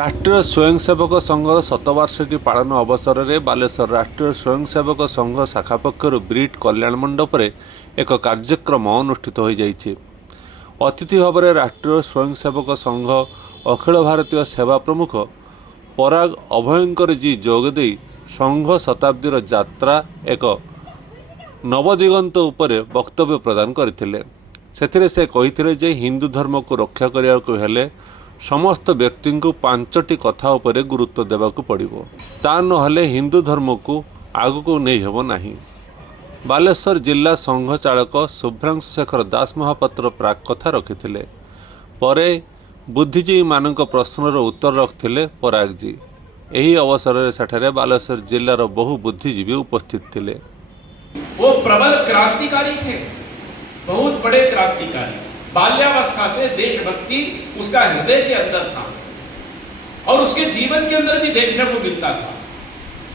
राष्ट्रीय स्वयंसेवक संघ शतवार्षिकी पालन अवसर में बालेश्वर राष्ट्रीय स्वयंसेवक संघ शाखा पक्षर ब्रिट कल्याण मंडप एक कार्यक्रम अनुष्ठित हो जाइए। अतिथि भाव में राष्ट्रीय स्वयंसेवक संघ अखिल भारतीय सेवा प्रमुख पराग अभयंकर जी जोगदे संघ शताब्दीर यात्रा एक नवदिगंत उपर वक्तव्य प्रदान करथिले। सेथिरे से कहिथिले जे हिंदू धर्म को रक्षा करिया को हेले समस्त व्यक्ति को पांचटी कथा उपरे गुरुत्व देवाक पड़िबो, ता नहले हिंदू धर्म को आगको नहीं हेबो नाही। बालेश्वर जिला संघ चालक शुभ्रांशु शेखर दास महापात्र प्राक कथा रखिथिले। परे बुद्धिजीवी मानक प्रश्नर उत्तर रखिथिले पराग जी। एही अवसर में सेठारे बालेश्वर जिलार बहु बुद्धिजीवी उपस्थित थिले। वो प्रबल क्रांतिकारी थे, बहुत बड़े क्रांतिकारी। बाल्यावस्था से देशभक्ति उसका हृदय के अंदर था और उसके जीवन के अंदर भी देखने को मिलता था।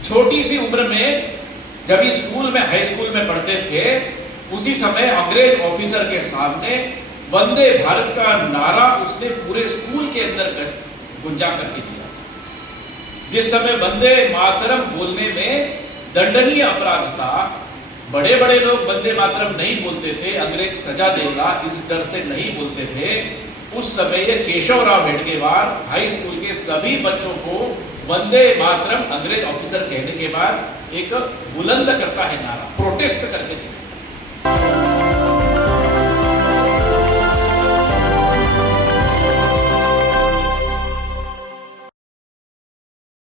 छोटी सी उम्र में जब इस स्कूल में हाई स्कूल में पढ़ते थे, उसी समय अंग्रेज ऑफिसर के सामने वंदे भारत का नारा उसने पूरे स्कूल के अंदर गुंजा करके दिया। जिस समय वंदे मातरम बोलने में दंडनीय अपराध था, बड़े बड़े लोग वंदे मातरम नहीं बोलते थे, अंग्रेज सजा देगा इस डर से नहीं बोलते थे। उस समय ये केशव राव हेडगेवार हाई स्कूल के सभी बच्चों को वंदे मातरम अंग्रेज ऑफिसर कहने के बाद एक बुलंद करता है नारा, प्रोटेस्ट करके दिखाता।